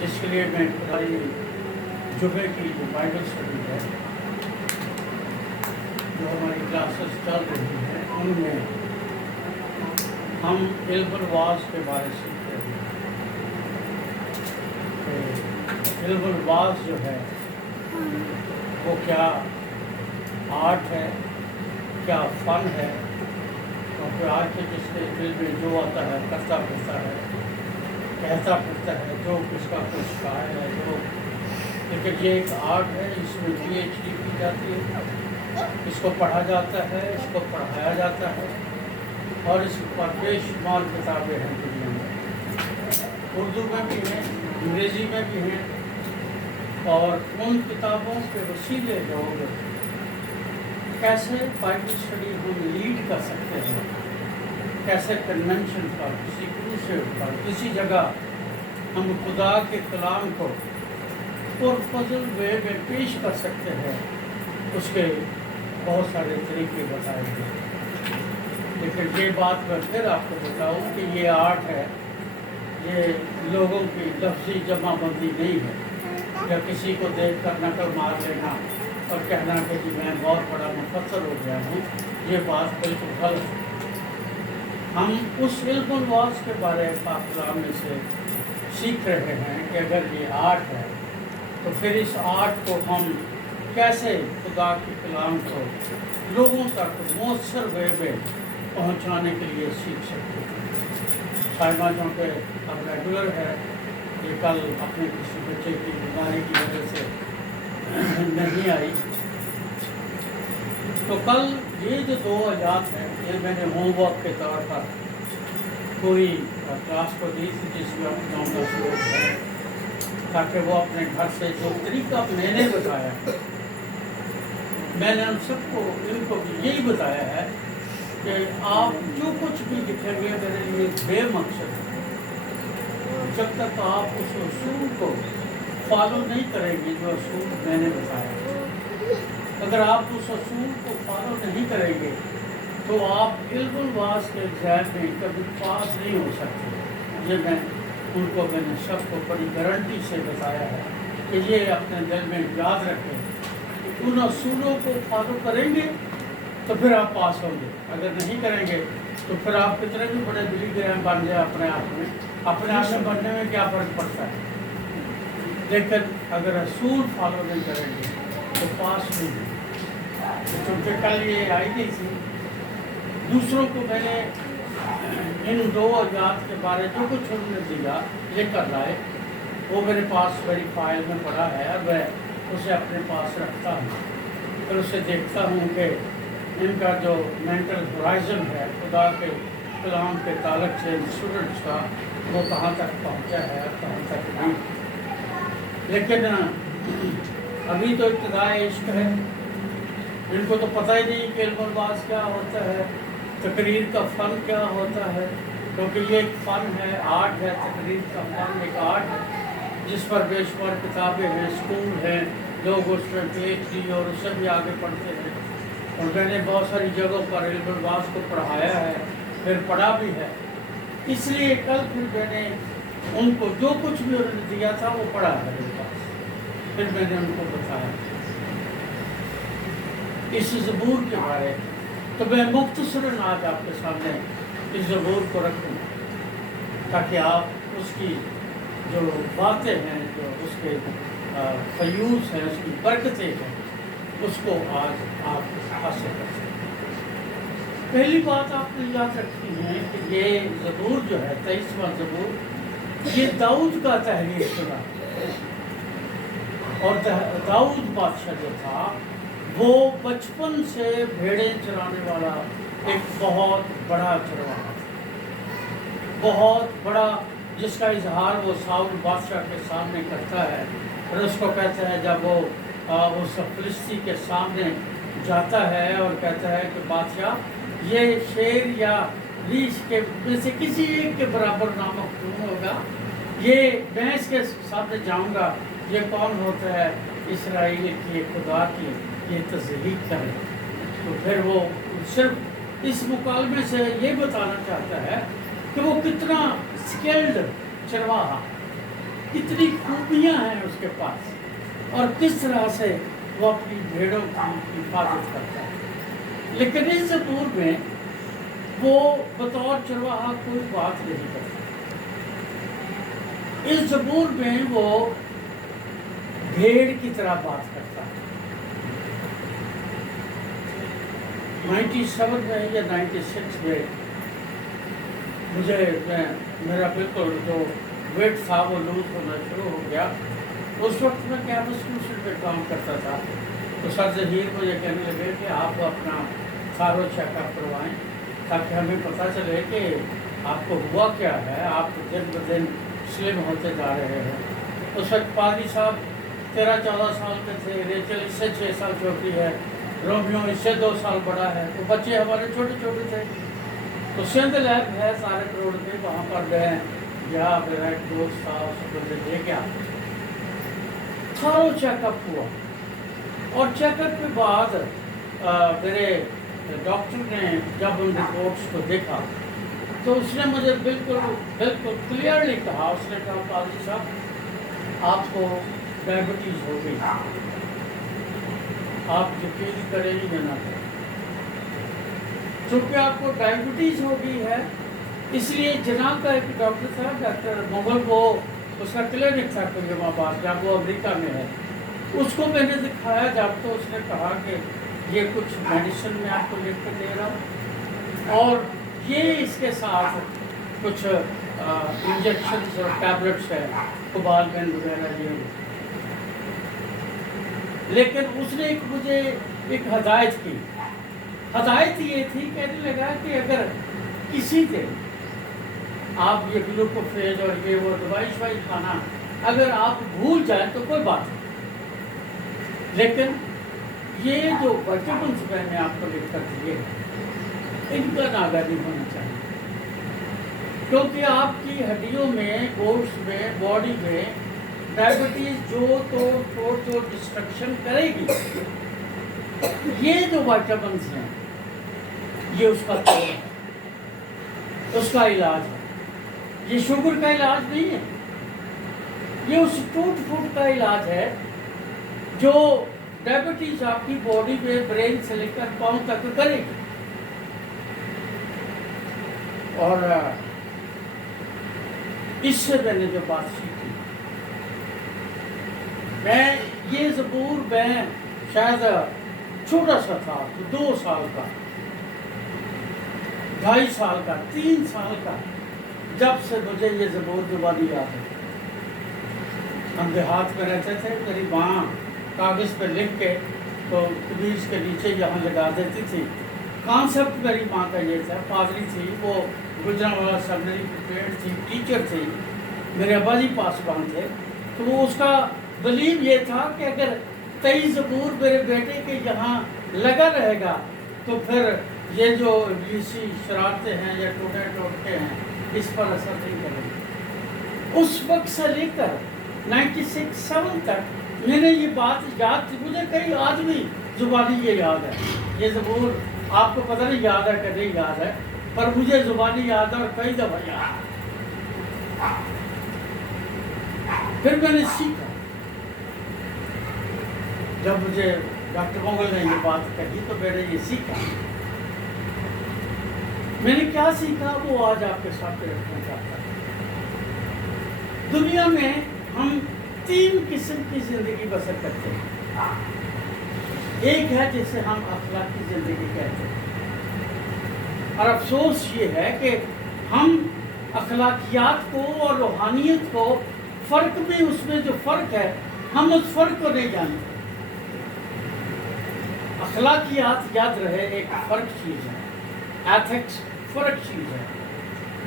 جس کے لیے میں ہماری جمعے کی جو بائبل اسٹڈی ہے، جو ہماری کلاسز چل رہی ہیں، ان میں ہم علم الواز کے بارے سیکھ رہے ہیں کہ علم الواز جو ہے وہ کیا آرٹ ہے، کیا فن ہے، کیونکہ آج کے جس کے دل میں جو آتا ہے کرتا پھرتا ہے، کہتا پھرتا ہے، جو کس کا کچھ شاعر ہے جو، لیکن یہ ایک آرٹ ہے، اس میں PhD کی جاتی ہے، اس کو پڑھا جاتا ہے، اس کو پڑھایا جاتا ہے، اور اس پر بے شمار کتابیں ہیں دنیا میں، اردو میں بھی ہیں، انگریزی میں بھی ہیں، اور ان کتابوں کے وسیلے لوگ کیسے بائبل اسٹڈی ہم لیڈ کر سکتے ہیں، کیسے کنونشن پر، کسی کروسیڈ پر، کسی جگہ ہم خدا کے کلام کو پرفضل وے میں پیش کر سکتے ہیں، اس کے بہت سارے طریقے بتائے گئے۔ لیکن یہ بات میں پھر آپ کو بتاؤں کہ یہ آرٹ ہے، یہ لوگوں کی لفظی جمع بندی نہیں ہے، یا کسی کو دیکھ کر نقل مار لینا اور کہنا کہ جی میں بہت بڑا مفسر ہو گیا ہوں، یہ بات بالکل غلط ہے۔ ہم اس علم الواز کے بارے پاک کلام میں سے سیکھ رہے ہیں کہ اگر یہ آرٹ ہے تو پھر اس آرٹ کو ہم کیسے خدا کے کلام کو لوگوں تک مؤثر وے میں پہنچانے کے لیے سیکھ سکتے ہیں۔ سائمہ جو کہ اب ریگولر ہے، یہ کل اپنے کسی بچے کی بیماری کی وجہ سے نہیں آئی، تو کل یہ جو 2 آیات ہیں یہ میں نے ہوم ورک کے طور پر پوری کلاس کو دی تھی، جس میں اپنا کا سلوک ہے، تاکہ وہ اپنے گھر سے جو طریقہ میں نے بتایا ہے، میں نے ان سب کو ان کو بھی یہی بتایا ہے کہ آپ جو کچھ بھی لکھیں گے میرے لیے بے مقصد ہے، جب تک آپ اس اصول کو فالو نہیں کریں گے جو اصول میں نے بتایا۔ اگر آپ اس اصول کو فالو نہیں کریں گے تو آپ علم الواز کے ایگزام میں کبھی پاس نہیں ہو سکتے۔ یہ میں نے سب کو بڑی گارنٹی سے بتایا ہے کہ یہ اپنے دل میں یاد رکھیں، ان اصولوں کو فالو کریں گے تو پھر آپ پاس ہوں گے، اگر نہیں کریں گے تو پھر آپ کتنے بھی بڑے بلی گرام بن جائیں اپنے آپ میں بننے میں کیا فرق پڑتا ہے، لیکن اگر اصول فالو نہیں کریں گے تو پاس نہیں ہوگی۔ چونکہ کل یہ آئی نہیں تھی، دوسروں کو میں نے ان 2 آیات کے بارے جو کچھ انہوں نے دیا لکھ کر لائے، وہ میرے پاس میری فائل میں پڑا ہے، اور میں اسے اپنے پاس رکھتا ہوں، پھر اسے دیکھتا ہوں کہ ان کا جو مینٹل ہورائزن ہے خدا کے کلام کے تعلق سے اسٹوڈنٹس کا، وہ کہاں تک پہنچا ہے اور کہاں تک نہیں۔ لیکن ابھی تو ابتدائے عشق ہے، ان کو تو پتہ ہی نہیں کہ علم الواز کیا ہوتا ہے، تقریر کا فن کیا ہوتا ہے، کیونکہ یہ ایک فن ہے، آرٹ ہے، تقریر کا فن ایک آرٹ ہے جس پر بے شمار کتابیں ہیں، اسکول ہیں، لوگ اس میں PhD اور اس سے بھی آگے پڑھتے ہیں، اور میں نے بہت ساری جگہوں پر علم الواز کو پڑھایا ہے، پھر پڑھا بھی ہے۔ اس لیے کل پھر میں نے ان کو جو کچھ بھی انہوں نے دیا تھا وہ پڑھا ہے میرے پاس، پھر میں نے ان کو بتایا اس زبور کے بارے۔ تو میں مختصراً آج آپ کے سامنے اس زبور کو رکھوں تاکہ آپ اس کی جو باتیں ہیں، جو اس کے فیوز ہیں، اس کی برکتیں ہیں، اس کو آج آپ حاصل کر سکیں۔ پہلی بات آپ نے یاد رکھنی ہے کہ یہ زبور جو ہے 23واں زبور، یہ داؤد کا تحریر شدہ، اور داؤد بادشاہ جو تھا وہ بچپن سے بھیڑیں چرانے والا ایک بہت بڑا چرواہا تھا، بہت بڑا، جس کا اظہار وہ ساؤل بادشاہ کے سامنے کرتا ہے، اور اس کو کہتا ہے جب وہ اس فلسطی کے سامنے جاتا ہے اور کہتا ہے کہ بادشاہ یہ شیر یا ریچھ کے میں سے کسی ایک کے برابر نامختوم ہوگا، یہ میں اس کے سامنے جاؤں گا، یہ کون ہوتا ہے اسرائیل کی خدا کی یہ تصدیق کرے۔ تو پھر وہ صرف اس مکالمے سے یہ بتانا چاہتا ہے کہ وہ کتنا اسکلڈ چرواہا، कितनी खूबियां हैं उसके पास और किस तरह से वो अपनी भेड़ों की हिफाजत करता है। लेकिन इस ज़बूर में वो बतौर चरवाहा कोई बात नहीं करता। इस ज़बूर में वो भेड़ की तरह बात करता है। 97 में या 96 में मेरा बिल्कुल जो वेट था वो लूज होना शुरू हो गया। उस वक्त मैं कैंपस ट्यूशन पे काम करता था, तो सर ज़हीर मुझे कहने लगे कि आप अपना थारो चेकअप करवाएं ताकि हमें पता चले कि आपको हुआ क्या है, आप दिन ब दिन स्लिम होते जा रहे हैं। उस वक्त पादरी साहब 13-14 साल के थे, रेचल इससे 6 साल छोटी है, रोमियो इससे 2 साल बड़ा है, तो बच्चे हमारे छोटे छोटे थे। तो सिंध लैब है सारे रोड पे, वहाँ पर गए, या मेरा एक दोस्त था, उसको ले गया, थारो चेकअप हुआ। और चेकअप के बाद मेरे डॉक्टर ने जब उन रिपोर्ट्स को देखा तो उसने मुझे बिल्कुल क्लियरली कहा, उसने कहा पादरी साहब आपको डायबिटीज़ हो गई, आप यकीन करें या ना करें, चूँकि आपको डायबिटीज़ हो गई है, इसलिए जना का एक डॉक्टर था, डॉक्टर मुगल, वो उसका क्लिनिक था कुंजमाबाद, जब वो अमेरिका में है, उसको मैंने दिखाया जब, तो उसने कहा कि ये कुछ मेडिसिन मैं आपको लिख कर दे रहा हूँ और ये इसके साथ कुछ इंजेक्शन और टैबलेट्स है, कोबालमेन वगैरह ये। लेकिन उसने मुझे एक हदायत की। हदायत ये थी, कहने लगा कि अगर किसी दिन आप ये ग्लूकोफेज और ये वो दवाई खाना अगर आप भूल जाए तो कोई बात नहीं, लेकिन ये जो विटामिन्स मैंने आपको लिख कर दिए इनका नागा नहीं होना चाहिए, क्योंकि आपकी हड्डियों में, गोश्त में, बॉडी में डायबिटीज जो डिस्ट्रक्शन करेगी। ये जो विटामिन्स हैं ये उसका तोड़ है, उसका इलाज है। ये शुगर का इलाज नहीं है, ये उस टूट फूट का इलाज है जो डायबिटीज आपकी बॉडी में ब्रेन से लेकर पाँव तक करेगी। और इससे मैंने जो बात सीखी, मैं ये ज़बूर में शायद छोटा सा था, 2 साल का, 2.5 साल का, 3 साल का, जब से मुझे ये ज़बूर जुबानी याद है। हम देहात में रहते थे, मेरी माँ कागज़ पर लिख के तो कमीज के नीचे यहाँ लगा देती थी। कॉन्सेप्ट मेरी माँ का ये था, पादरी थी वो, गुजरांवाला सेमिनरी प्रिपेयर्ड थी, टीचर थी, मेरे अब्बा जी पासवान थे, तो वो उसका बिलीव ये था कि अगर 23 ज़बूर मेरे बेटे के यहाँ लगा रहेगा तो फिर ये जो इब्लीसी शरारतें हैं या टोटके हैं इस पर असर नहीं करेंगे। उस वक्त से लेकर 96-7 तक मैंने ये बात याद थी, मुझे कई आज भी जुबानी ये याद है। ये ज़बूर आपको पता नहीं याद है कि नहीं याद है, पर मुझे जुबानी याद है और कई दफ़ा याद है। फिर मैंने सीखा, जब मुझे डॉक्टर मंगल ने ये बात कही तो मैंने ये सीखा। मैंने क्या सीखा वो आज आपके साथ रखना चाहता हूँ। दुनिया में हम 3 किस्म की ज़िंदगी बसर करते हैं। एक है जिसे हम अखलाकी ज़िंदगी कहते हैं, और अफसोस ये है कि हम अखलाकियात को और रूहानियत को फ़र्क में, उसमें जो फ़र्क है हम उस फ़र्क को नहीं जानते। अखलाकियात याद रहे एक फ़र्क चीज़ है, एथिक्स फ़र्क चीज़ है,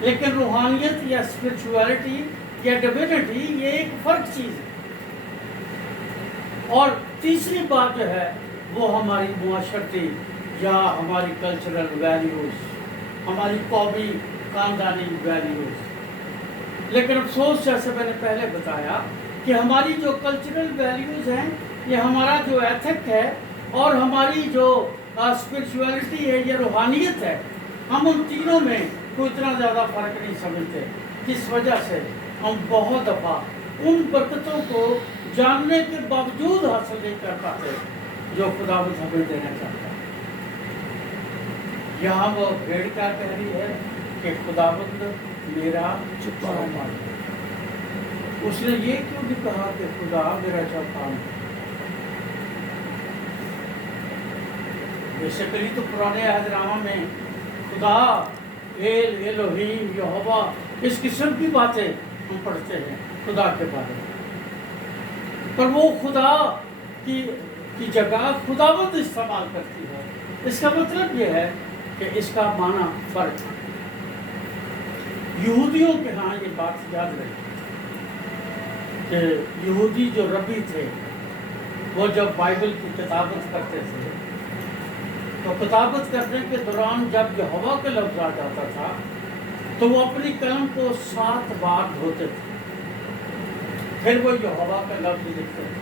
लेकिन रूहानियत या स्पिरिचुअलिटी या डिविनिटी ये एक फ़र्क चीज़ है। और तीसरी बात जो है वो हमारी मुआशरती या हमारी कल्चरल वैल्यूज़, हमारी कौमी ख़ानदानी वैल्यूज़। लेकिन अफसोस, जैसे मैंने पहले बताया कि हमारी जो कल्चरल वैल्यूज़ हैं, ये हमारा जो एथिक है और हमारी जो स्पिरिचुअलिटी है या रूहानियत है, हम उन तीनों में कोई इतना ज़्यादा फ़र्क नहीं समझते, जिस वजह से हम बहुत दफ़ा उन बरकतों को जानने के बावजूद हासिल नहीं कर पाते जो खुदावंद हमें देना चाहता है। यहाँ वो भेड़ क्या कह रही है कि खुदावंद मेरा चौपाल है। उसने ये क्यों नहीं कहा कि खुदा मेरा चौपाल है? बेसिकली तो पुराने अहदनामा में खुदा, एल, एलोहीम, यहोवा, इस किस्म की बातें हम पढ़ते हैं खुदा के बारे में, पर वो खुदा की जगह खुदावंद इस्तेमाल करती है। इसका मतलब ये है कि इसका माना फर्क। यहूदियों के यहाँ ये बात याद रहे कि यहूदी जो रबी थे वो जब बाइबल की किताबत करते थे तो किताबत करने के दौरान जब यहोवा का लफ्ज़ आ जाता था तो वो अपनी कलम को 7 बार धोते थे, फिर वो यहोवा का लफ्ज़ लिखते थे।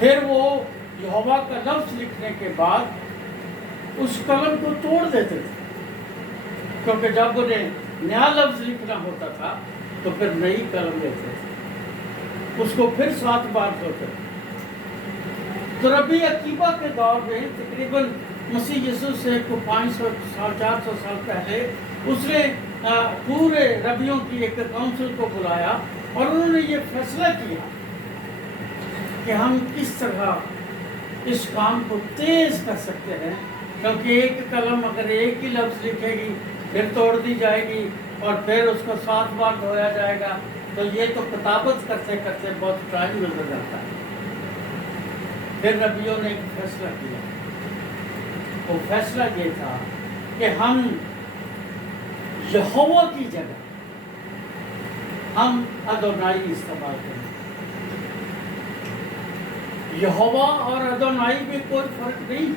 फिर वो यहोवा का लफ्ज़ लिखने के बाद उस कलम को तोड़ देते थे, क्योंकि जब उन्हें नया लफ्ज़ लिखना होता था तो फिर नई कलम लेते थे, उसको फिर 7 बार धोते थे। तो रबी अकीबा के दौर में तकरीबन मसीह यीशु से 500 साल 400 साल पहले उसने पूरे रबियों की एक काउंसिल को बुलाया और उन्होंने ये फैसला किया कि हम किस तरह इस काम को तेज कर सकते हैं, क्योंकि एक कलम अगर एक ही लफ्ज़ लिखेगी फिर तोड़ दी जाएगी और फिर उसको 7 बार धोया जाएगा, तो ये तो किताबत करते करते बहुत टाइम गुजर जाता है। फिर नबियों ने एक फैसला किया, वो फैसला ये था कि हम यहोवा की जगह हम अदोनाई इस्तेमाल करें। यहोवा और अदोनाई में कोई फर्क नहीं।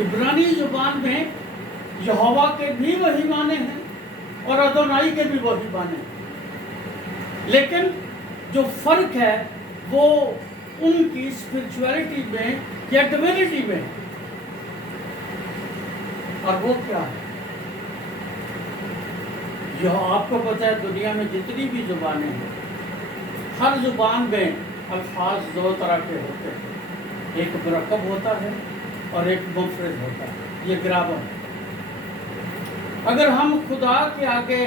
इब्रानी जुबान में यहोवा के भी वही माने हैं और अदोनाई के भी वही माने हैं, लेकिन जो फर्क है वो उनकी स्पिरिचुअलिटी में या डिविनिटी में, और वो क्या है? यह आपको पता है दुनिया में जितनी भी जुबानें हैं, हर जुबान में अल्फाज 2 तरह के होते हैं, एक मुरक्कब होता है और एक मुफरद होता है। ये ग्रामर है। अगर हम खुदा के आगे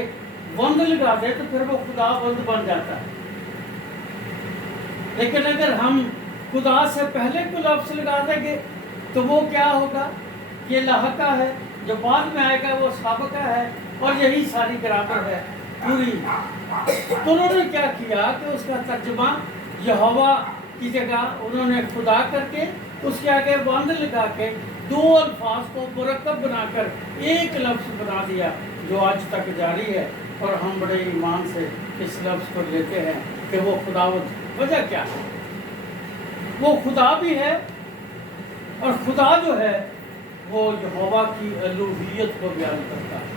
वंद लगा दें तो फिर वो खुदा वंद बन जाता है, लेकिन अगर हम खुदा से पहले कोई लफ्ज़ लगा देंगे तो वो क्या होगा? ये लाहका है, जो बाद में आएगा वो साबका है, और यही सारी ग्रामर है पूरी। तो उन्होंने क्या किया कि उसका तर्जुमा यहोवा की जगह उन्होंने खुदा करके उसके आगे वंद लगा के 2 अल्फाज को मुरक्कब बनाकर एक लफ्ज़ बना दिया, जो आज तक जारी है। और हम बड़े ईमान से इस लफ्ज़ को लेते हैं कि वो खुदावंद। वजह क्या है? वो खुदा भी है, और खुदा जो है वो यहोवा की अलूहियत को बयान करता है।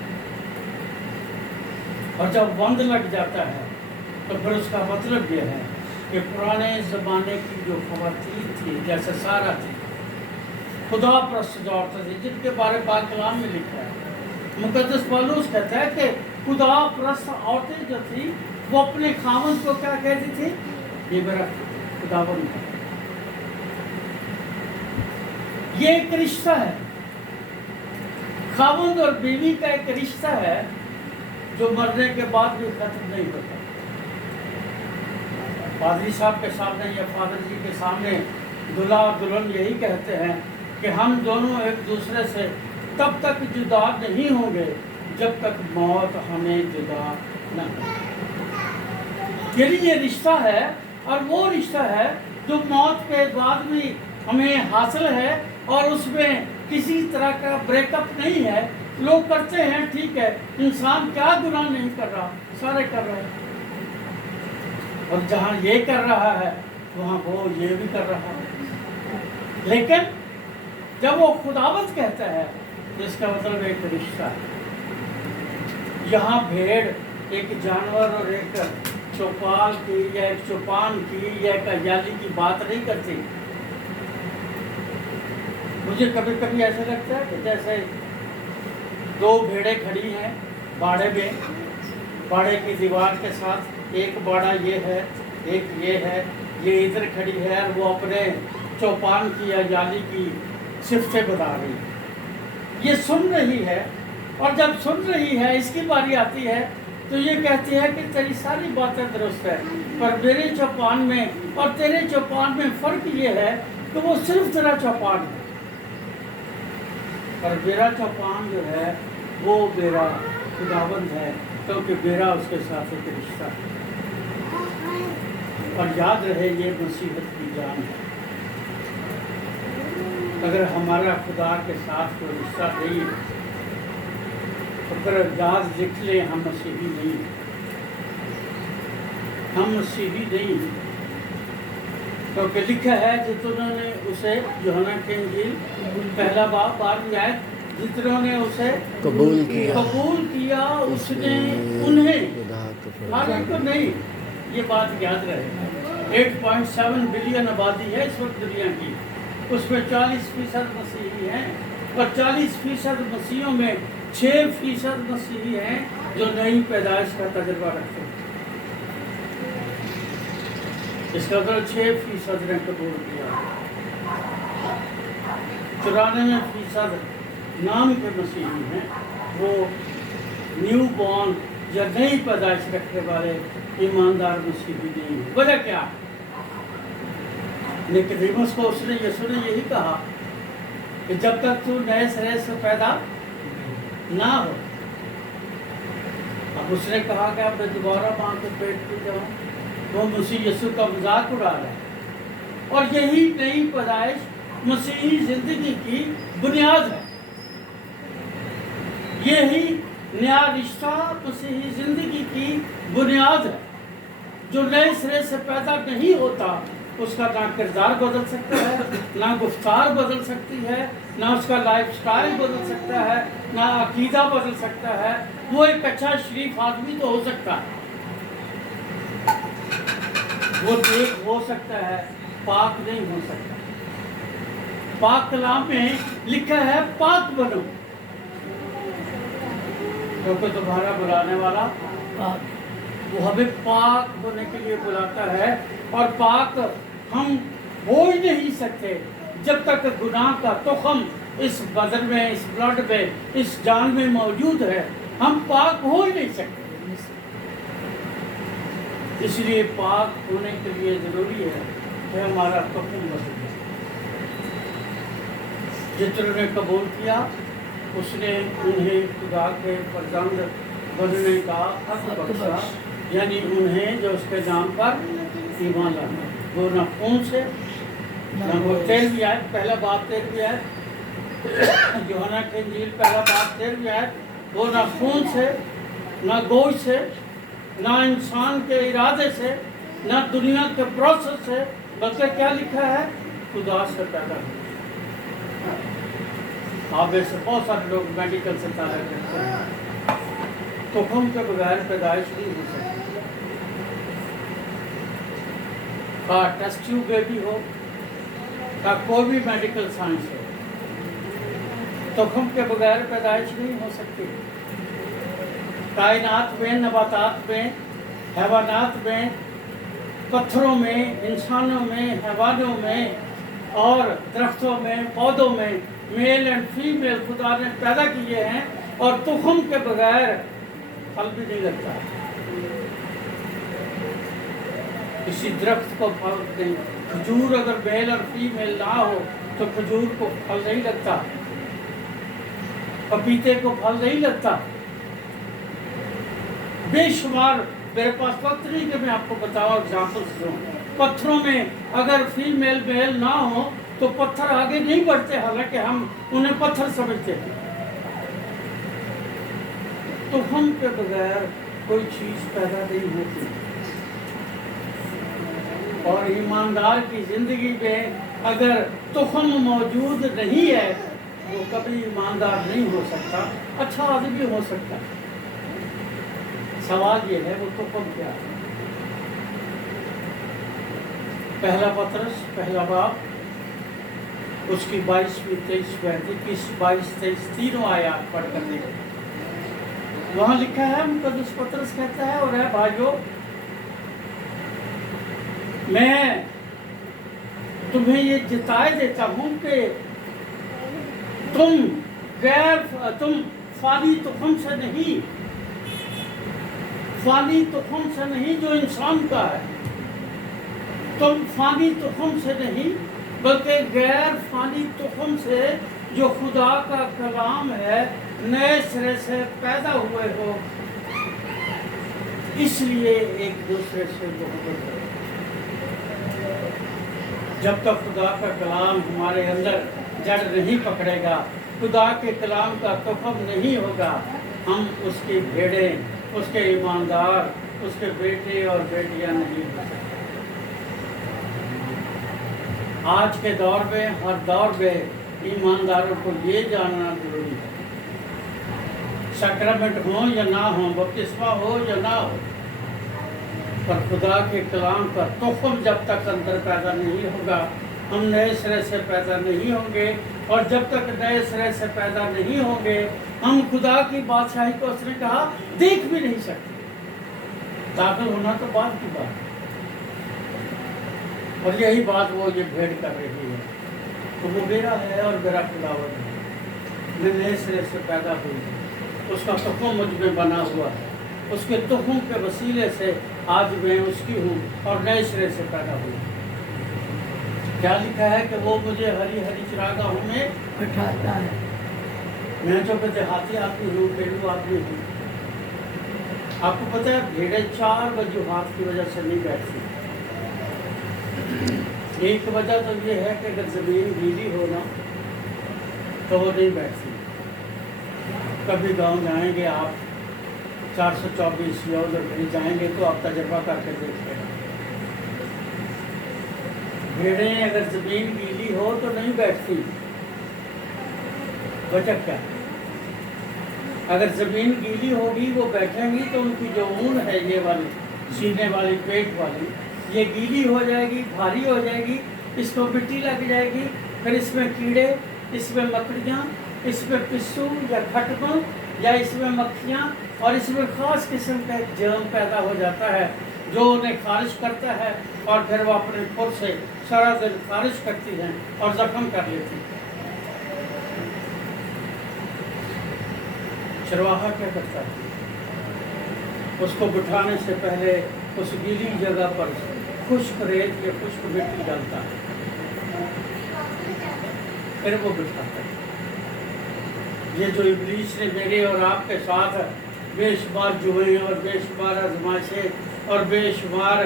और जब वंद लग जाता है तो फिर उसका मतलब ये है कि पुराने ज़माने की जो ख़वातीन थी, जैसे सारा थी, खुदा परस्त औरतें थी, जिनके बारे में कलाम में लिखा है। मुकद्दस पौलुस कहता है कि खुदा परस्त औरतें जो थी वो अपने खामन को क्या कहती थी? ये मेरा खुदावंद है। ये एक रिश्ता है, खामन और बीवी का एक रिश्ता है जो मरने के बाद भी खत्म नहीं होता। पादरी साहब के सामने या फादर जी के सामने दूल्हा और दुल्हन यही कहते हैं कि हम दोनों एक दूसरे से तब तक जुदा नहीं होंगे जब तक मौत हमें जुदा न करे। ये रिश्ता है, और वो रिश्ता है जो मौत के बाद भी हमें हासिल है, और उसमें किसी तरह का ब्रेकअप नहीं है। लोग करते हैं, ठीक है, इंसान क्या गुनाह नहीं कर रहा, सारे कर रहे हैं, और जहाँ ये कर रहा है वहाँ वो ये भी कर रहा है। लेकिन जब वो खुदावंद कहता है तो इसका मतलब एक रिश्ता है। यहाँ भेड़ एक जानवर और एक चौपाल की या एक चौपान की या एक अयाली की बात नहीं करती। मुझे कभी कभी ऐसा लगता है कि जैसे 2 भेड़ें खड़ी हैं बाड़े में, बाड़े की दीवार के साथ एक बाड़ा ये है, एक ये है, ये इधर खड़ी है और वो अपने चौपान की या जाली की सिफ्तें बता रही है। ये सुन रही है और जब सुन रही है इसकी बारी आती है तो ये कहती है कि तेरी सारी बातें दुरुस्त है, पर मेरे चौपान में और तेरे चौपान में फ़र्क ये है कि वो सिर्फ तेरा चौपान है, पर मेरा चौपान जो है वो मेरा खुदाबंद है, क्योंकि मेरा उसके साथ एक रिश्ता है। और याद रहे ये मुसीबत की जान है। अगर हमारा खुदा के साथ कोई रिश्ता नहीं, अगर याद लिख ले हम मसीही नहीं, हम मसीही नहीं, क्योंकि लिखा है जितनों ने उसे यूहन्ना की इंजील पहला बाब 12वीं आयत, जितनों ने उसे कबूल किया उसने उन्हें, हर एक को नहीं। ये बात याद रहे। 8.7 बिलियन आबादी है इस वक्त दुनिया की, उसमें 40% मसीही हैं और 40% मसीहियों में 6% मसीही हैं जो नई पैदाइश का तजुर्बा रखते हैं। इसका मतलब 6% ने कबूल किया। 94% नाम के मसीही हैं, वो न्यू बॉर्न या नई पैदाइश रखने वाले ईमानदार मसीही नहीं है। वजह क्या? निकोदेमुस को उसने यीशु ने यही कहा कि जब तक तू नए सिरे से पैदा ना हो। अब उसने कहा कि अब मैं दोबारा माँ के पेट में जाऊँ, वो मसीह यीशु का मजाक उड़ा रहा है। और यही नई पैदाइश मसीही जिंदगी की बुनियाद है। यही नया रिश्ता मसीही जिंदगी की बुनियाद है। जो नए सिरे से पैदा नहीं होता उसका ना किरदार बदल सकता है, ना गुफ्तार बदल सकती है, ना उसका लाइफ स्टाइल बदल सकता है, ना अकीदा बदल सकता है। वो एक अच्छा शरीफ आदमी तो हो सकता है, वो नेक हो सकता है, पाक नहीं हो सकता। पाक कलाम में लिखा है पाक बनो, क्योंकि तुम्हारा बुलाने वाला पाक, वो हमें पाक होने के लिए बुलाता है। और पाक हम हो ही नहीं सकते जब तक गुनाह का तुख़्म इस बदन में, इस ब्लड में, इस जान में मौजूद है। हम पाक हो ही नहीं सकते। इसलिए पाक होने के लिए ज़रूरी है कि हमारा तुख़्म बदले। जितने कबूल किया उसने उन्हें खुदा के फर्जंद बनने का हक बख्शा, यानी उन्हें जो उसके नाम पर ईमान लाना। वो ना खून से, ना वो 13वीं आयत, पहला बाब 13वीं आयत, यूहन्ना की इंजील पहला बाब 13वीं आयत, वो ना खून से, ना गोश्त से, ना इंसान के इरादे से, ना दुनिया के प्रोसेस से, बल्कि क्या लिखा है? खुदा से पैदा हुआ। आप में से बहुत सारे लोग मेडिकल से ताल्लुक़ रखते हैं, तो हम के बगैर पैदाइश नहीं हो सकती। का टेस्ट ट्यूब बेबी हो, का कोई भी मेडिकल साइंस हो, तो हम के बगैर पैदाइश नहीं हो सकती। कायनात में, नबातात में, हैवानात में, पत्थरों में, इंसानों में, हैवानों में और दरख्तों में, पौधों में मेल एंड फीमेल खुदा ने पैदा किए हैं, और तुख़्म के बगैर फल भी नहीं लगता। किसी दरख्त को फल नहीं, खजूर अगर मेल और फीमेल ना हो तो खजूर को फल नहीं लगता, पपीते को फल नहीं लगता। बेशुमार, मेरे पास वक्त नहीं कि मैं आपको बताऊं एग्जाम्पल्स दूं। पत्थरों में अगर फीमेल मेल ना हो तो पत्थर आगे नहीं बढ़ते, हालांकि हम उन्हें पत्थर समझते हैं। तो हम के बगैर कोई चीज़ पैदा नहीं होती। और ईमानदार की ज़िंदगी में अगर तुख़्म मौजूद नहीं है वो कभी ईमानदार नहीं हो सकता, अच्छा आदमी हो सकता। सवाल ये है वो तुख़्म क्या है? पहला पत्रस पहला बाब उसकी 22, 23, 21, 22, 23 तीनों आयत पढ़ कर देखें। वहाँ लिखा है, मुकद्दस पतरस कहता है, और है भाइयों, मैं तुम्हें ये जिताए देता हूँ कि तुम फाली तुखम से नहीं, फाली तुखम से नहीं जो इंसान का है, तुम फानी तुखम से नहीं बल्कि गैर फानी तुखम से जो खुदा का कलाम है, नए सिरे से पैदा हुए हो, इसलिए एक दूसरे से मोहब्बत करो। जब तक खुदा का कलाम हमारे अंदर जड़ नहीं पकड़ेगा, खुदा के कलाम का तुखम नहीं होगा, हम उसकी भेड़ें, उसके ईमानदार, उसके बेटे और बेटियां नहीं हो सकते। आज के दौर में, हर दौर में ईमानदारों को ये जानना जरूरी है, सैक्रामेंट हो या ना हो, बपतिस्मा हो या ना हो, पर खुदा के कलाम का तुखम जब तक अंदर पैदा नहीं होगा, हम नए सिरे से पैदा नहीं होंगे, और जब तक नए सिरे से पैदा नहीं होंगे, हम खुदा की बादशाही को, उसने कहा, देख भी नहीं सकते। दाखिल होना तो बात की बात है, और यही बात वो ये भेड़ कर रही है। तो वो मेरा है और मेरा खुदावंद है, मैं नए सिरे से पैदा हुई, उसका तुखम मुझ में बना हुआ है, उसके तुखम के वसीले से आज मैं उसकी हूँ और नए सिरे से पैदा हुई। क्या लिखा है कि वो मुझे हरी हरी चरागाहों में बिठाता है। मैं जो देहाती आदमी हूँ, पेड़ू आदमी हूँ। आपको पता है भेड़ें 4 वजूहात की वजह से नहीं बैठती। एक वजह तो ये है कि अगर ज़मीन गीली हो ना तो वो नहीं बैठती। कभी गांव जाएंगे आप, 424 या उधर कहीं जाएंगे तो आप तजर्बा करके देख लेना। भेड़ें अगर ज़मीन गीली हो तो नहीं बैठती। वजह क्या है? अगर ज़मीन गीली होगी वो बैठेंगी तो उनकी जो ऊन है, ये वाली सीने वाली, पेट वाली, ये गीली हो जाएगी, भारी हो जाएगी, इसको मिट्टी लग जाएगी, फिर इसमें कीड़े, इसमें मकड़ियाँ, इसमें पिस्सू या खटमल या इसमें मक्खियाँ, और इसमें ख़ास किस्म का एक जर्म पैदा हो जाता है जो उन्हें खारिश करता है, और फिर वो अपने खुर से सारा दिन खारिश करती हैं और ज़ख्म कर लेती हैं। चरवाहा क्या करता है? उसको बिठाने से पहले उस गीली जगह पर खुश्क रेत या खुश्क मिट्टी डालता है, फिर वो बिठाता है। ये जो इब्लीस ने मेरे और आपके साथ बेशुमार जुए और बेशुमार आजमाइशें और बेशुमार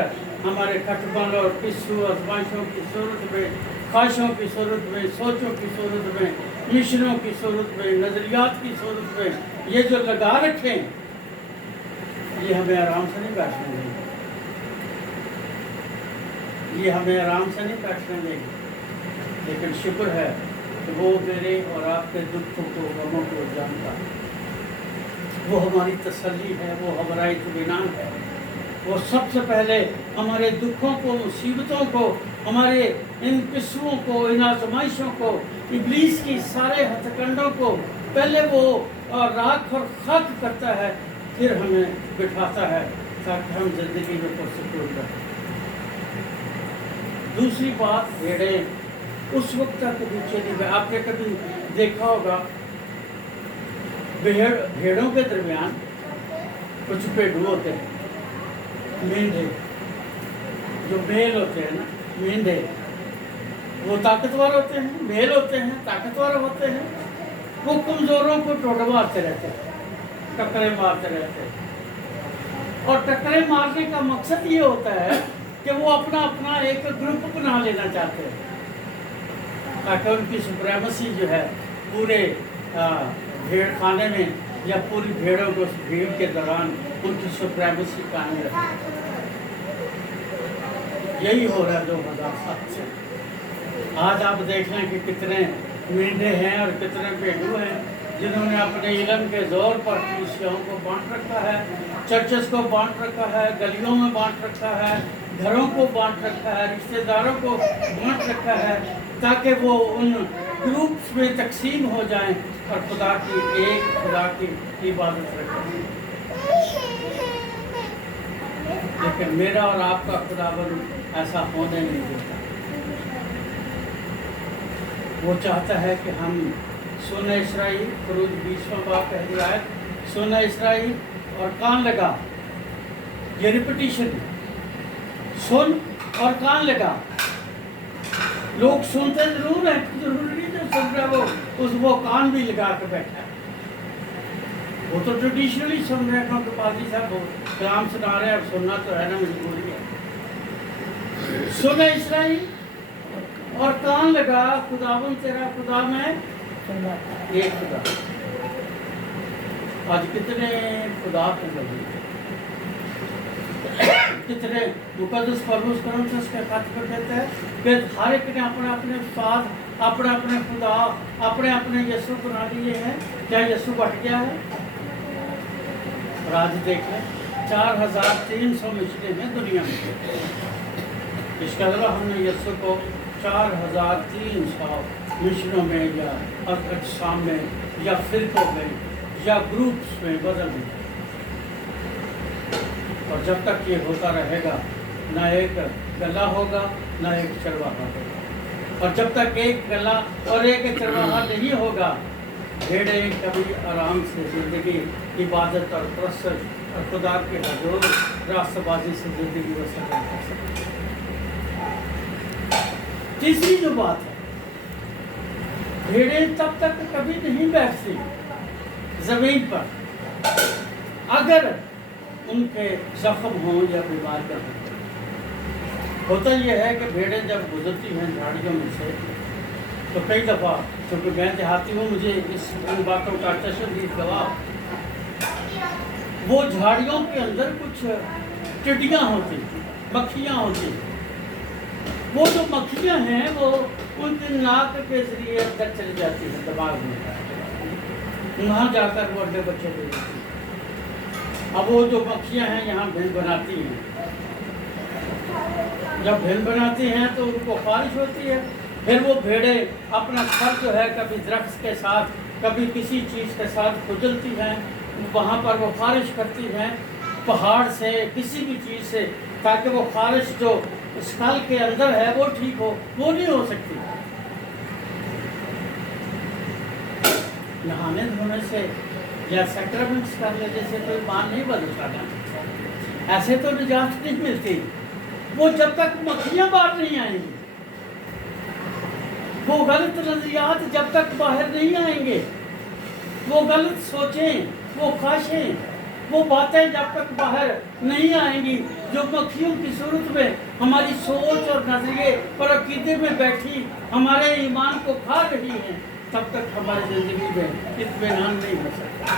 हमारे खटमल और पिस्सू आजमाइशों की सूरत में, ख्वाहिशों की सूरत में, सोचों की सूरत में, मिशनों की सूरत में, नज़रियात की सूरत में ये जो लगा रखे, ये हमें आराम से नहीं बैठने देंगे, ये हमें आराम से नहीं बैठने देंगे। लेकिन शुक्र है कि वो मेरे और आपके दुखों को, गमों को जानता है, वो हमारी तसल्ली है, वो हमारा इत्मीनान है। वो सबसे पहले हमारे दुखों को, मुसीबतों को, हमारे इन पिस्सुओं को, इन आजमाइशों को, इब्लीस की सारे हथकंडों को पहले वो राख और खाक करता है, फिर हमें बिठाता है ताकि हम जिंदगी में पुरसुकून रहें। दूसरी बात, भेड़ें उस वक्त तक नीचे नहीं। आपने कभी देखा होगा भेड़ों के दरमियान कुछ पेड़ू होते हैं, मेंढे, जो मेल होते हैं ना, मेंढे वो ताकतवर होते हैं, मेल होते हैं, ताकतवर होते हैं। वो कमज़ोरों को टोट मारते रहते हैं, टक्करे मारते रहते हैं, और टक्करे मारने का मकसद ये होता है कि वो अपना अपना एक ग्रुप बना लेना चाहते हैं ताकि उनकी सुप्रीमेसी जो है पूरे भेड़ खाने में या पूरी भेड़ों को, भीड़ के दौरान उनकी सुप्रीमेसी कायम रहे। यही हो रहा है 2007 से। आज आप देख लें कि कितने मेंढे हैं और कितने भेड़ू हैं जिन्होंने अपने इल्म के जोर पर कलीसियाओं को बांट रखा है, चर्चेस को बांट रखा है, गलियों में बांट रखा है, घरों को बांट रखा है, रिश्तेदारों को बांट रखा है, ताकि वो उन ग्रुप्स में तकसीम हो जाएं और खुदा की इबादत रखें। लेकिन मेरा और आपका खुदाबंद ऐसा होने नहीं देता। वो चाहता है कि हम सुन इस्राएल, खुरूज 20वां बाब पहली आयत, सुन इस्राएल और कान लगा। ये रिपीटिशन है, सुन और कान लगा। लोग सुनते जरूर है, जरूरी नहीं जो सुन रहे वो कान भी लगा के बैठा है। वो तो ट्रेडिशनली सुन रहे हैं क्योंकि पाजी साहब वो कलाम सुना रहे हैं, अब सुनना तो है ना, मजबूरी है। सुन इस्राएल और कान लगा, खुदावन तेरा खुदा मैं एक खुदा। आज कितने खुदा के लगे, कितने मुकद्दस पौलुस कोरिन्थियों के खत पर कहते हैं कि हर एक ने अपने अपने उस्ताद, अपने अपने खुदा, अपने अपने यीशु बना लिए हैं। क्या यीशु बट गया है? और आज देखें 4300 मिशनें हैं दुनिया में। इसके अलावा हमने यीशु को 4300 मिशनों में या अक़साम में या फिरकों में या ग्रुप्स में बदल दिया। और जब तक ये होता रहेगा, ना एक गला होगा ना एक चरवाहा होगा। और जब तक एक गला और एक चरवाहा नहीं होगा, भेड़ें कभी आराम से ज़िंदगी, इबादत और परस्त और खुदा के हजूर रास्तबाजी से ज़िंदगी बसर नहीं कर सकती। तीसरी जो बात है, भेड़ें तब तक कभी नहीं बैठती ज़मीन पर अगर उनके जख्म हों या बीमार कर होता यह है कि भेड़ें जब गुजरती हैं झाड़ियों में से, तो कई दफ़ा, क्योंकि मैं देहाती हूँ, मुझे इन बातों का तशद्दुद गवाह, वो झाड़ियों के अंदर कुछ टिड्डियाँ होती, मक्खियाँ होती। वो जो मक्खियाँ हैं वो उनके नाक के जरिए अंदर चली जाती है दिमाग में, वहाँ जाकर वो अंडे बच्चे दे देती हैं। अब वो जो मक्खियाँ हैं यहाँ भिन बनाती हैं। जब भिन बनाती हैं तो उनको खारिश होती है। फिर वो भेड़ें अपना सर जो है कभी दरख्त के साथ, कभी किसी चीज़ के साथ खुजलती हैं, वहाँ पर वो खारिश करती हैं, पहाड़ से, किसी भी चीज़ से, ताकि वो खारिश जो स्कल के अंदर है वो ठीक हो। वो नहीं हो सकती। नहाने धोने से या सैक्रामेंट्स करने जैसे कोई मान नहीं बदलता ना, ऐसे तो निजात नहीं मिलती। वो जब तक मक्खियाँ बाहर नहीं आएंगी, वो गलत नजरियात जब तक बाहर नहीं आएंगे, वो गलत सोचें, वो ख्वाहिशें, वो बातें जब तक बाहर नहीं आएंगी जो मक्खियों की सूरत में हमारी सोच और नजरिए और अकीदे में बैठी हमारे ईमान को खा रही हैं, तब तक हमारी ज़िंदगी में इत्मीनान नहीं हो सकता।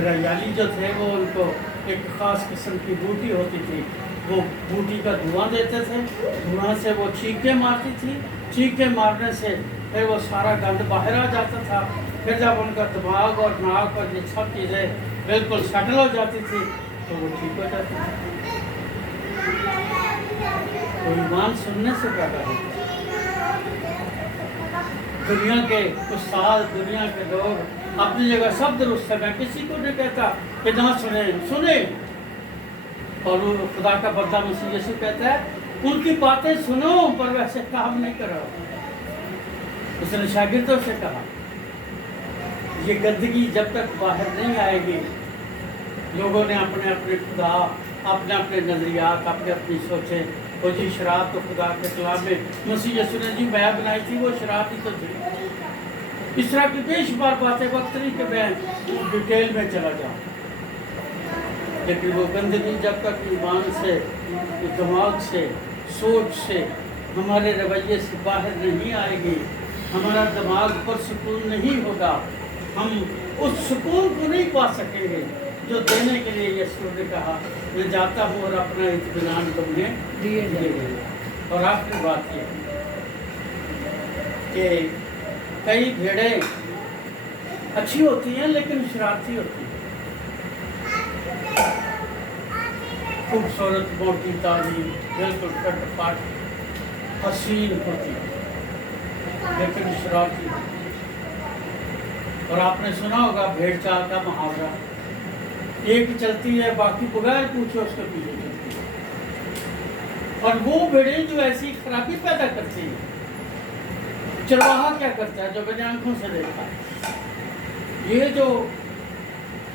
रयाली जो थे वो उनको एक ख़ास किस्म की बूटी होती थी, वो बूटी का धुआं देते थे, धुआं से वो चीखें मारती थी, चीखें मारने से फिर वो सारा गंद बाहर आ जाता था। फिर जब उनका दिमाग और नाक और ये सब चीज़ें बिल्कुल सेटल हो जाती थी तो वो ठीक हो जाती थी। तो ईमान सुनने से पैदा होता है। दुनिया के उस्ताद, दुनिया के लोग अपनी जगह सब दुरुस्त है, मैं किसी को नहीं कहता कि ना सुने, सुने। और वो खुदा का बंदा मसीह यीशु कहता है उनकी बातें सुनो पर वैसे काम नहीं करो। उसने शागिर्दों से कहा ये गंदगी जब तक बाहर नहीं आएगी, लोगों ने अपने अपने खुदा, अपने अपने नज़रियात, अपने अपनी सोचें, वो जी शराब तो खुदा के खिलाफ में मसीह यीशु ने जी बया बनाई थी, वो शराब ही तो थी। इस तरह की बेशुमार बातें वक्त नहीं कि मैं डिटेल में चला जाऊँ, लेकिन वो गंदगी जब तक ईमान से, दिमाग से, सोच से, हमारे रवैये से बाहर नहीं आएगी, हमारा दिमाग पर सुकून नहीं होगा, हम उस सुकून को नहीं पा सकेंगे जो देने के लिए यीशु ने कहा मैं जाता हूँ और अपना इत्मीनान तुम्हें दिए जाएंगे। और आखिरी बात ये कि कई भेड़ें अच्छी होती हैं लेकिन शरारती होती हैं। खूबसूरत मोटी ताजी बिल्कुल कट पाट हसीन होती है लेकिन शरारती होती है। और आपने सुना होगा भेड़ चाल का मुहावरा, एक चलती है बाकी बगैर पूछे उसके पीछे चलती है। और वो भेड़ें जो ऐसी खराबी पैदा करती है, चरवाहा क्या करता है, जो मैंने आंखों से देखा है, ये जो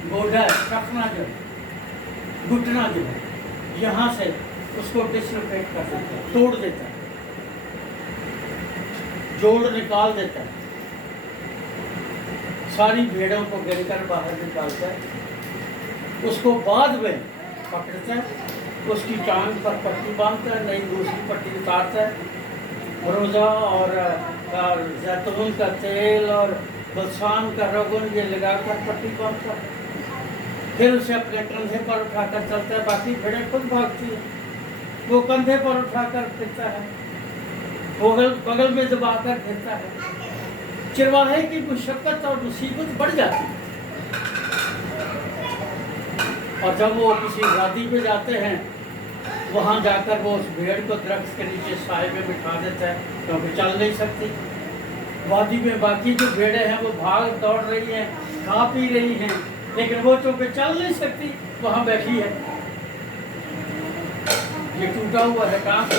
गोडा शखना जो घुटना जो है यहाँ से उसको डिसलोकेट कर देता है, तोड़ देता है, जोड़ निकाल देता है, सारी भेड़ों को गिरकर बाहर निकालता है, उसको बाद में पकड़ता है, उसकी टांग पर पट्टी बांधता है, नई दूसरी पट्टी उतारता है, रोजा और जैतून का तेल और बलसान का रोगन ये लगाकर पट्टी बांधता है, फिर उसे अपने कंधे पर उठाकर चलता है। बाकी भेड़ें खुद भागती है, वो कंधे पर उठाकर फिरता है, बगल में दबाकर फिरता है। चरवाहे की मुशक्कत और मुसीबत बढ़ जाती है। और जब वो किसी वादी पे जाते हैं, वहाँ जाकर वो उस भेड़ को दरख्त के नीचे साए में बिठा देता है, क्योंकि चल नहीं सकती। वादी में बाकी जो भेड़ें हैं वो भाग दौड़ रही हैं, खा पी रही हैं, लेकिन वो चूंकि चल नहीं सकती वहाँ बैठी है। ये टूटा हुआ है, कहाँ से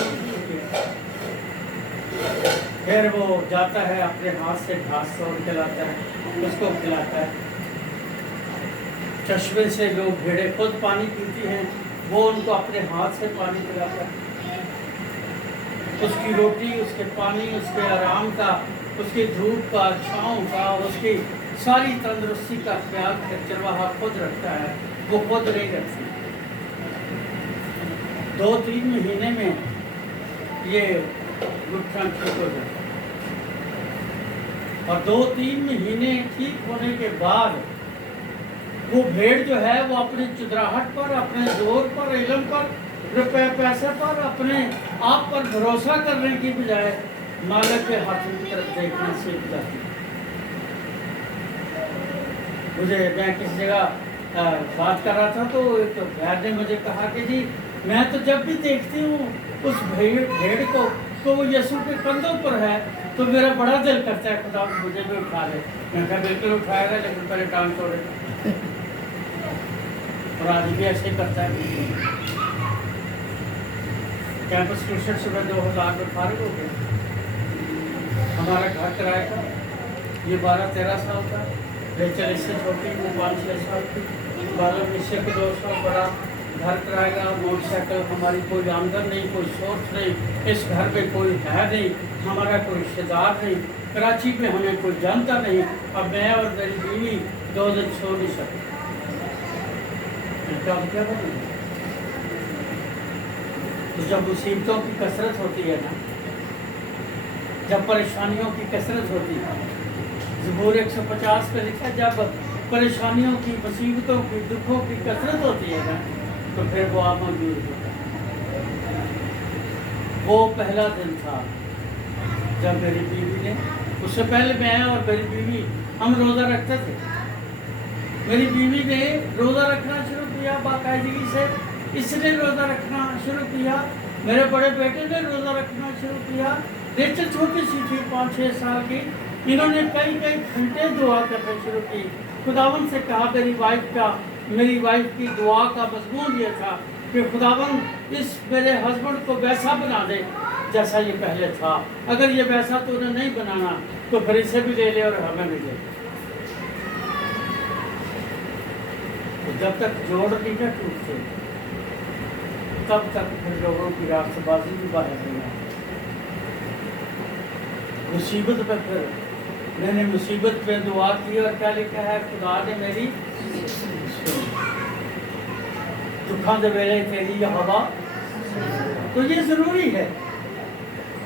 फिर वो जाता है अपने हाथ से घास तोड़ के लाता है, उसको खिलाता है। चश्मे से जो भेड़ें खुद पानी पीती हैं वो उनको अपने हाथ से पानी पिलाता है। उसकी रोटी, उसके पानी, उसके आराम का, उसकी धूप का, छाँव का, उसकी सारी तंदुरुस्ती का ख्याल चरवाहा खुद रखता है, वो खुद नहीं रखती। 2-3 महीने में ये घुटना ठीक हो जाता है, और 2-3 महीने ठीक होने के बाद वो भेड़ जो है वो अपनी चुदराहट पर, अपने जोर पर, इल्म पर, रुपए पैसे पर, अपने आप पर भरोसा करने की बजाय मालिक के हाथों की तरफ देखना सीख जाती है। मैं किसी जगह बात कर रहा था तो एक भैया ने मुझे कहा कि जी मैं तो जब भी देखती हूँ उस भेड़ को तो वो यीशु के कंधों पर है, तो मेरा बड़ा दिल करता है खुदा मुझे भी उठा ले। मैं कहा बिल्कुल उठाएगा, लेकिन पहले टांग तोड़ेगा। और आज भी ऐसे ही करता है। कैंपस ट्यूशन सुबह 2000 में फारिग हो गया। हमारा घर किराए का, ये 12-13 साल का, रेचल इससे छोटी, वो 5-6 साल की, 12 इससे के 2 साल बड़ा। घर किराएगा, मोटरसाइकिल, हमारी कोई आमदन नहीं, कोई सोर्स नहीं, इस घर में कोई है नहीं, हमारा कोई रिश्तेदार नहीं, कराची में हमें कोई जानता नहीं। अब मैं और मेरी बीवी 2 दिन सो नहीं सकते। क्या करेंगे? तो जब मुसीबतों की कसरत होती है ना, जब परेशानियों की कसरत होती है, ज़बूर 150 पे लिखा, जब परेशानियों की, मुसीबतों की, दुखों की कसरत होती है ना, तो फिर वो आप मौजूद होता है। वो पहला दिन था जब मेरी बीवी ने, उससे पहले मैं और मेरी बीवी हम रोज़ा रखते थे। मेरी बीवी ने रोज़ा रखना शुरू किया बाकायदगी से, इसने रोज़ा रखना शुरू किया, मेरे बड़े बेटे ने रोज़ा रखना शुरू किया। रेचल छोटी सी थी, 5-6 साल की। इन्होंने कई घंटे दुआ करना शुरू की। खुदावन से कहा, मेरी वाइफ की दुआ का मजमून ये था कि खुदावन इस मेरे हस्बैंड को वैसा बना दे जैसा ये पहले था। अगर ये वैसा तूने नहीं बनाना तो फिर इसे भी ले ले और हमें भी ले। तो जब तक जोड़ नहीं ना टूटते तब तक फिर लोगों की रास्तबाजी भी बाहर नहीं आती। मुसीबत पर फिर मैंने मुसीबत पे दुआ की और क्या लिखा है, खुदा ने मेरी दुखों के वेले तेरी हवा। तो ये ज़रूरी है,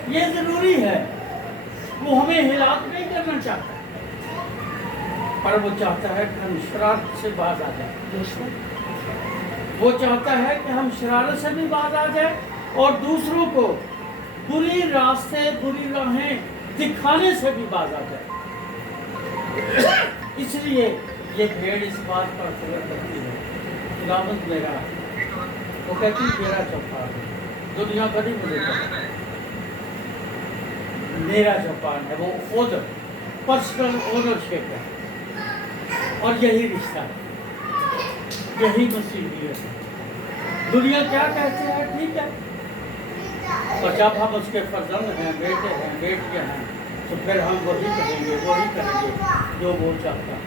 ये ज़रूरी है। वो हमें हिलाक नहीं करना चाहता, पर वो चाहता है कि हम शरारत से बाज आ जाए। वो चाहता है कि हम शरारत से भी बाज आ जाए और दूसरों को बुरी रास्ते, बुरी राहें दिखाने से भी बाज आ जाए। इसलिए ये भेड़ इस बात पर खबर करती है, खुदावंद मेरा, वो कहती मेरा चौथा दुनिया कभी मुझे मेरा जापान है, वो ओनर, पर्सनल ओनरशिप है। और यही रिश्ता है, यही मसीहियत है। दुनिया क्या कहती है ठीक है, और जब हम उसके फर्जंद हैं, बेटे हैं, बेटियां हैं, तो फिर हम वही करेंगे जो वो चाहता है।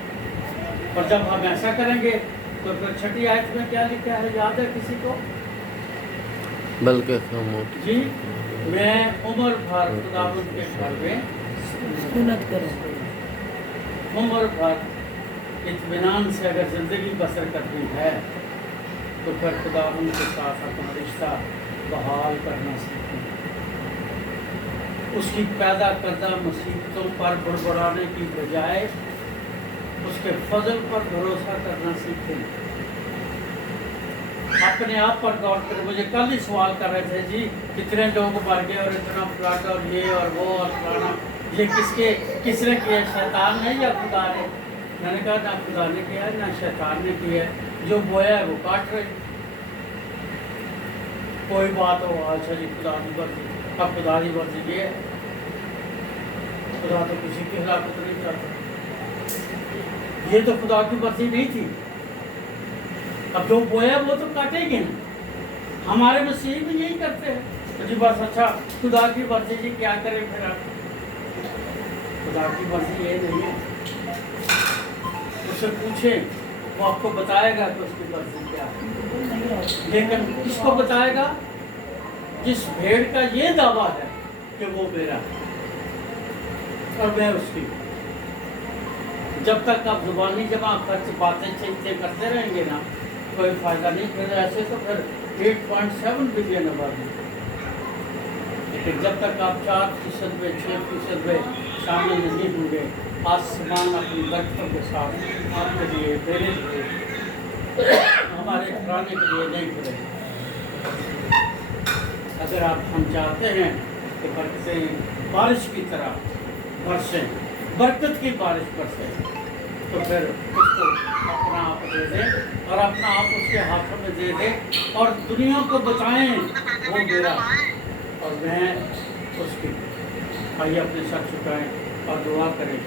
और जब हम ऐसा करेंगे तो फिर छठी आयत में क्या लिखा है, याद है किसी को? बल्कि जी, मैं उम्र भर खुदावंद के घर में सुनत करो। उम्र भर इत्मीनान से अगर ज़िंदगी बसर करनी है तो फिर खुदावंद के साथ अपना रिश्ता बहाल करना सीखें। उसकी पैदा करदा मुसीबतों पर बड़बड़ाने की बजाय उसके फजल पर भरोसा करना सीखें। अपने आप पर गौर करें। मुझे कल ही सवाल कर रहे थे जी, कितने लोग मर गए और इतना फ्लड और ये और वो और फलाना, ये किसने किया, शैतान ने या खुदा ने? मैंने कहा ना खुदा ने किया है ना शैतान ने किया है, जो बोया है वो काट रहे। कोई बात हो, अच्छा जी खुदा की मर्जी, अब खुदा की मर्जी ये है, खुदा तो किसी की हलाकत नहीं चाहता, ये तो खुदा की मर्जी नहीं थी। अब जो बोया वो तो काटेंगे ना। हमारे मसीह भी यही करते हैं, तो जी बस अच्छा खुदा की मर्जी, जी क्या करें फिर आप? खुदा की मर्जी ये नहीं है। उससे पूछें, वो आपको बताएगा कि उसकी मर्जी क्या है। लेकिन किसको बताएगा? जिस भेड़ का ये दावा है कि वो मेरा है और मैं उसकी। जब तक आप जुबानी जमा खर्च बातें चीजें करते रहेंगे ना, कोई फायदा नहीं। फिर ऐसे तो फिर 8.7 बिलियन आबादी, लेकिन जब तक आप 4% में 6% में शामिल नहीं होंगे, आसमान अपनी बरकतों के साथ आपके लिए देने के लिए, हमारे घराने के लिए नहीं खुले। अगर हम चाहते हैं कि बरकतें बारिश की तरह बरसें, बरकत की बारिश बरसे, तो फिर उसको अपना आप दे दें और अपना आप उसके हाथों में दे दें और दुनिया को बताएं वो मेरा और मैं उसकी। आइए अपने सर झुकाएं और दुआ करें।